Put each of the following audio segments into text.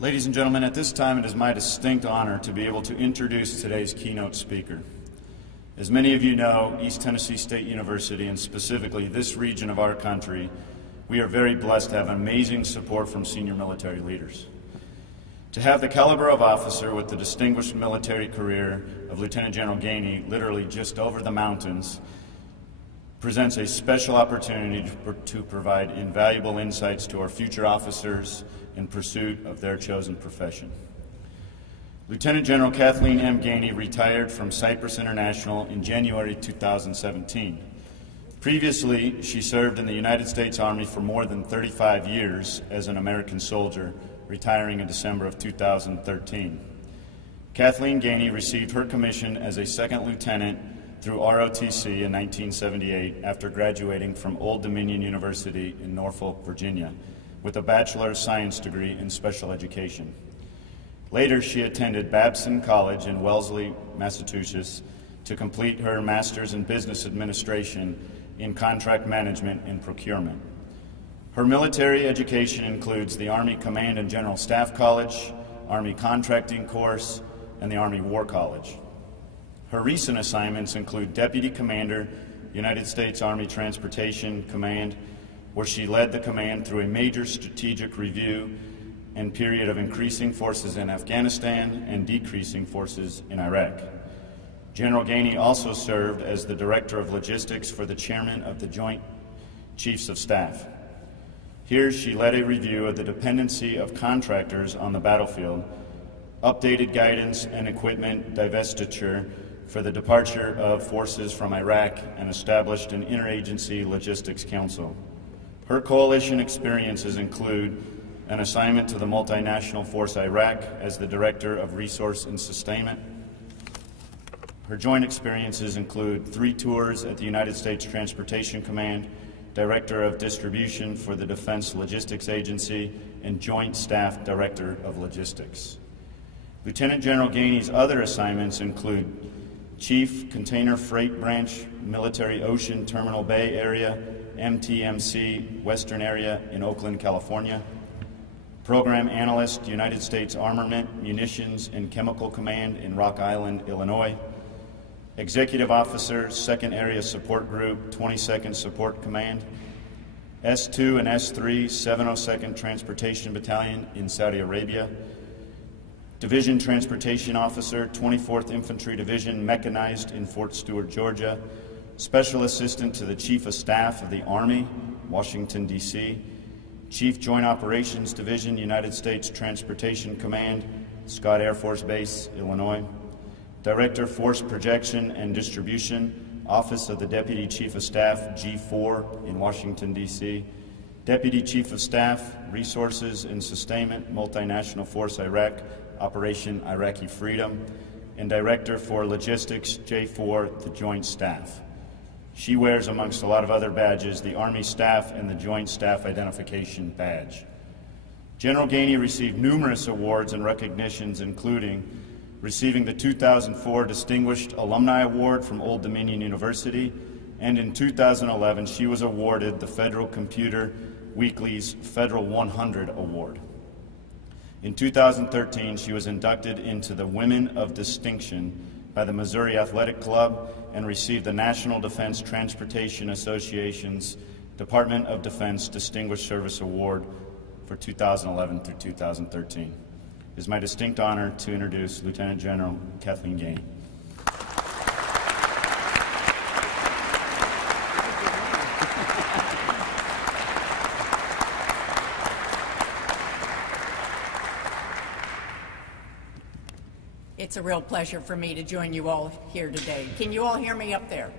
Ladies and gentlemen, at this time it is my distinct honor to be able to introduce today's keynote speaker. As many of you know, East Tennessee State University, and specifically this region of our country, we are very blessed to have amazing support from senior military leaders. To have the caliber of officer with the distinguished military career of Lieutenant General Gainey literally just over the mountains presents a special opportunity to provide invaluable insights to our future officers in pursuit of their chosen profession. Lieutenant General Kathleen M. Gainey retired from Cyprus International in January 2017. Previously, she served in the United States Army for more than 35 years as an American soldier, retiring in December of 2013. Kathleen Gainey received her commission as a second lieutenant through ROTC in 1978 after graduating from Old Dominion University in Norfolk, Virginia, with a Bachelor of Science degree in special education. Later, she attended Babson College in Wellesley, Massachusetts, to complete her Master's in Business Administration in Contract Management and Procurement. Her military education includes the Army Command and General Staff College, Army Contracting Course, and the Army War College. Her recent assignments include Deputy Commander, United States Army Transportation Command, where she led the command through a major strategic review and period of increasing forces in Afghanistan and decreasing forces in Iraq. General Gainey also served as the Director of Logistics for the Chairman of the Joint Chiefs of Staff. Here she led a review of the dependency of contractors on the battlefield, updated guidance and equipment divestiture for the departure of forces from Iraq, and established an interagency logistics council. Her coalition experiences include an assignment to the multinational force Iraq as the Director of Resource and Sustainment. Her joint experiences include 3 tours at the United States Transportation Command, Director of Distribution for the Defense Logistics Agency, and Joint Staff Director of Logistics. Lieutenant General Gainey's other assignments include Chief Container Freight Branch, Military Ocean Terminal Bay Area, MTMC Western Area in Oakland, California, Program Analyst, United States Armament, Munitions, and Chemical Command in Rock Island, Illinois, Executive Officer, 2nd Area Support Group, 22nd Support Command, S2 and S3, 702nd Transportation Battalion in Saudi Arabia, Division Transportation Officer, 24th Infantry Division, Mechanized in Fort Stewart, Georgia, Special Assistant to the Chief of Staff of the Army, Washington, D.C., Chief Joint Operations Division, United States Transportation Command, Scott Air Force Base, Illinois, Director, Force Projection and Distribution, Office of the Deputy Chief of Staff, G4 in Washington, D.C., Deputy Chief of Staff, Resources and Sustainment, Multinational Force Iraq, Operation Iraqi Freedom, and Director for Logistics, J4, the Joint Staff. She wears, amongst a lot of other badges, the Army Staff and the Joint Staff Identification Badge. General Gainey received numerous awards and recognitions, including receiving the 2004 Distinguished Alumni Award from Old Dominion University, and in 2011 she was awarded the Federal Computer Weekly's Federal 100 Award. In 2013, she was inducted into the Women of Distinction by the Missouri Athletic Club and received the National Defense Transportation Association's Department of Defense Distinguished Service Award for 2011 through 2013. It is my distinct honor to introduce Lieutenant General Kathleen Gainey. It's a real pleasure for me to join you all here today. Can you all hear me up there?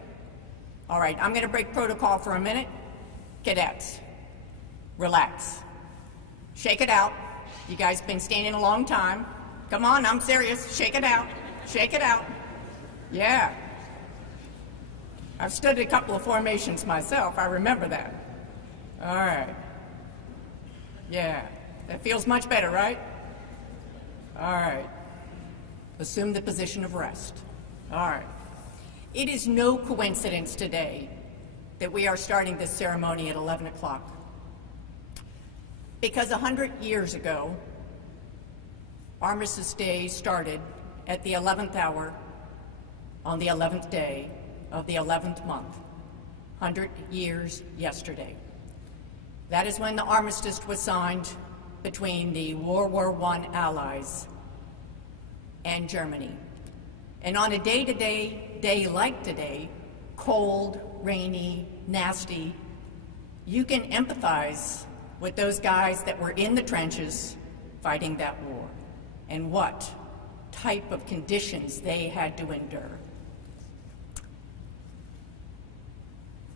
All right, I'm going to break protocol for a minute. Cadets, relax. Shake it out. You guys have been standing a long time. Come on, I'm serious. Shake it out. Shake it out. Yeah. I've studied a couple of formations myself. I remember that. All right. Yeah. That feels much better, right? All right. Assume the position of rest. All right. It is no coincidence today that we are starting this ceremony at 11 o'clock. Because 100 years ago, Armistice Day started at the 11th hour on the 11th day of the 11th month, 100 years yesterday. That is when the armistice was signed between the World War I allies and Germany. And on a day like today, cold, rainy, nasty, you can empathize with those guys that were in the trenches fighting that war and what type of conditions they had to endure.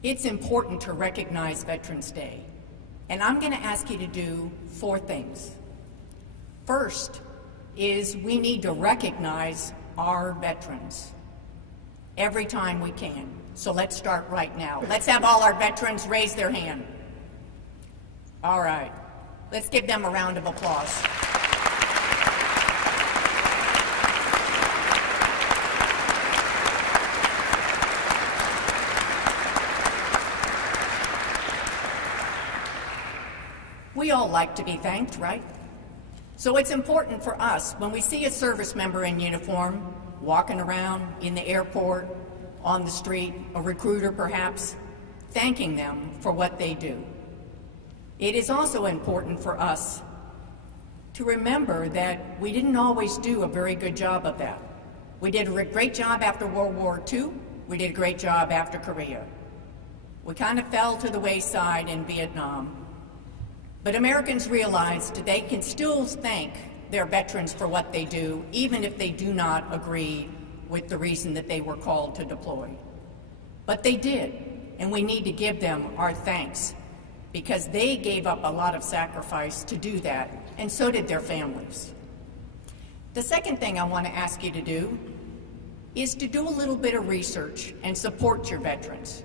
It's important to recognize Veterans Day, and I'm going to ask you to do 4 things. First is we need to recognize our veterans every time we can. So let's start right now. Let's have all our veterans raise their hand. All right. Let's give them a round of applause. We all like to be thanked, right? So it's important for us when we see a service member in uniform walking around in the airport, on the street, a recruiter perhaps, thanking them for what they do. It is also important for us to remember that we didn't always do a very good job of that. We did a great job after World War II. We did a great job after Korea. We kind of fell to the wayside in Vietnam. But Americans realized they can still thank their veterans for what they do, even if they do not agree with the reason that they were called to deploy. But they did, and we need to give them our thanks because they gave up a lot of sacrifice to do that, and so did their families. The second thing I want to ask you to do is to do a little bit of research and support your veterans.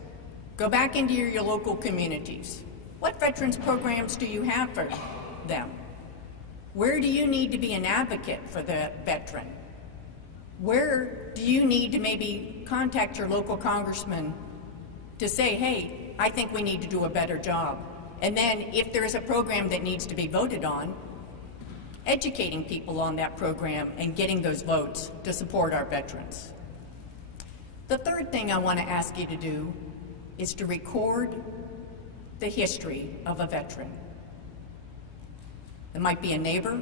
Go back into your local communities. What veterans programs do you have for them? Where do you need to be an advocate for the veteran? Where do you need to maybe contact your local congressman to say, hey, I think we need to do a better job? And then if there is a program that needs to be voted on, educating people on that program and getting those votes to support our veterans. The third thing I want to ask you to do is to record the history of a veteran. It might be a neighbor,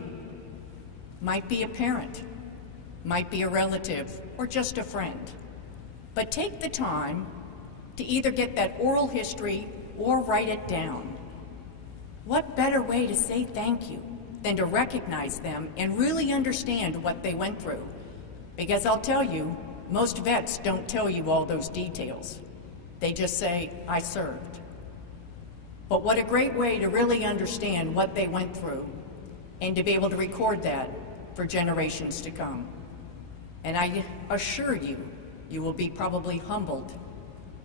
might be a parent, might be a relative, or just a friend. But take the time to either get that oral history or write it down. What better way to say thank you than to recognize them and really understand what they went through? Because I'll tell you, most vets don't tell you all those details. They just say, I served. But what a great way to really understand what they went through and to be able to record that for generations to come. And I assure you, you will be probably humbled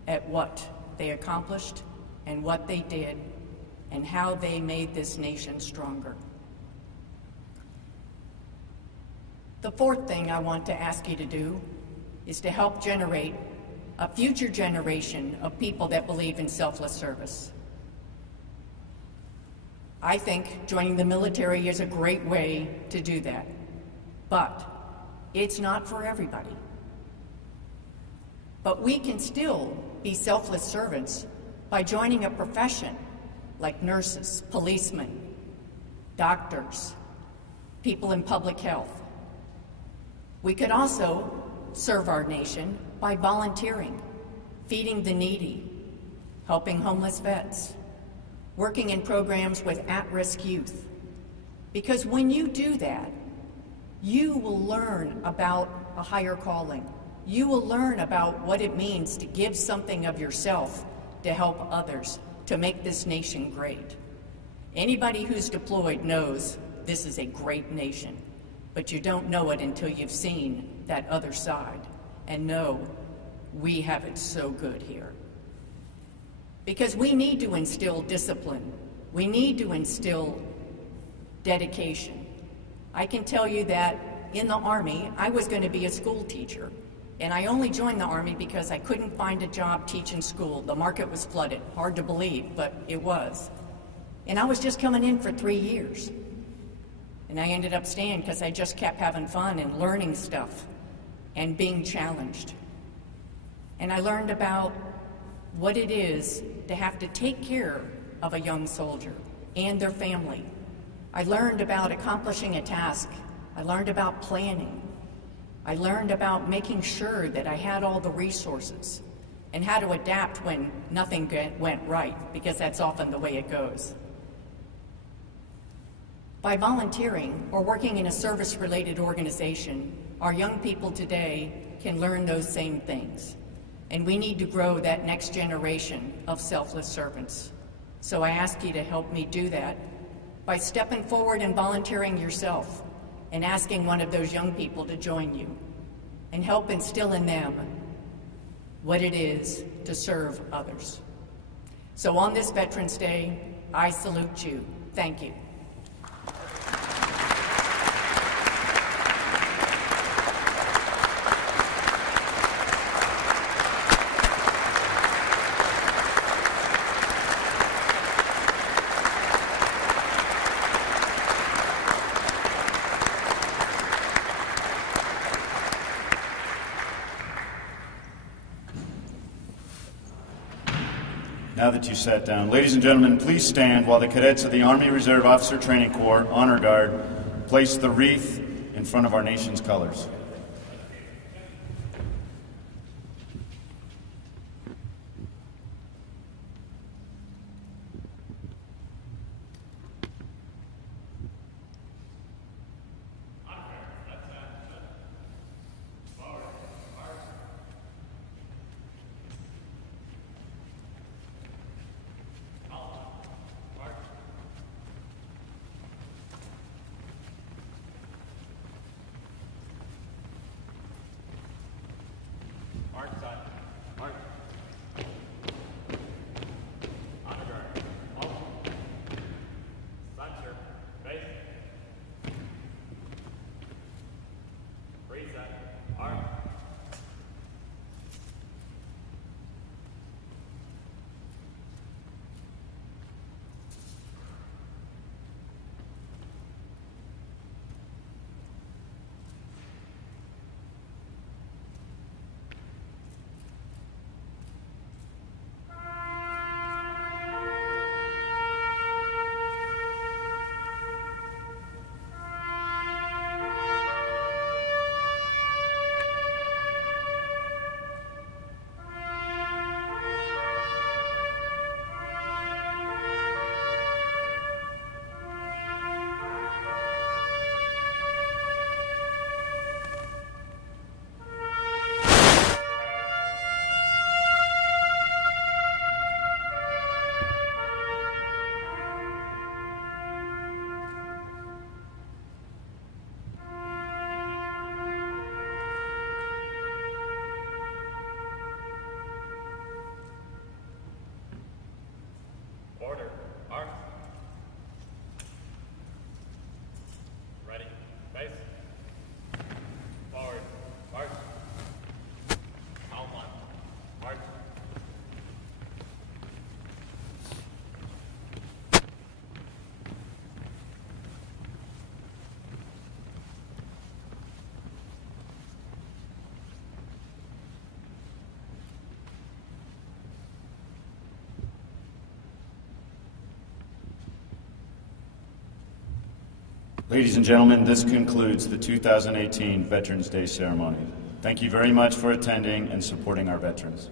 at what they accomplished and what they did and how they made this nation stronger. The fourth thing I want to ask you to do is to help generate a future generation of people that believe in selfless service. I think joining the military is a great way to do that, but it's not for everybody. But we can still be selfless servants by joining a profession like nurses, policemen, doctors, people in public health. We could also serve our nation by volunteering, feeding the needy, helping homeless vets, working in programs with at-risk youth. Because when you do that, you will learn about a higher calling. You will learn about what it means to give something of yourself to help others, to make this nation great. Anybody who's deployed knows this is a great nation, but you don't know it until you've seen that other side and know we have it so good here. Because we need to instill discipline. We need to instill dedication. I can tell you that in the Army, I was going to be a school teacher. And I only joined the Army because I couldn't find a job teaching school. The market was flooded. Hard to believe, but it was. And I was just coming in for 3 years. And I ended up staying because I just kept having fun and learning stuff and being challenged. And I learned about what it is to have to take care of a young soldier and their family. I learned about accomplishing a task. I learned about planning. I learned about making sure that I had all the resources and how to adapt when nothing went right, because that's often the way it goes. By volunteering or working in a service-related organization, our young people today can learn those same things. And we need to grow that next generation of selfless servants. So I ask you to help me do that by stepping forward and volunteering yourself and asking one of those young people to join you and help instill in them what it is to serve others. So on this Veterans Day, I salute you. Thank you. Now that you sat down, ladies and gentlemen, please stand while the cadets of the Army Reserve Officer Training Corps Honor Guard place the wreath in front of our nation's colors. Order. Arms. Ready. Base. Forward. March. All one. March. Ladies and gentlemen, this concludes the 2018 Veterans Day ceremony. Thank you very much for attending and supporting our veterans.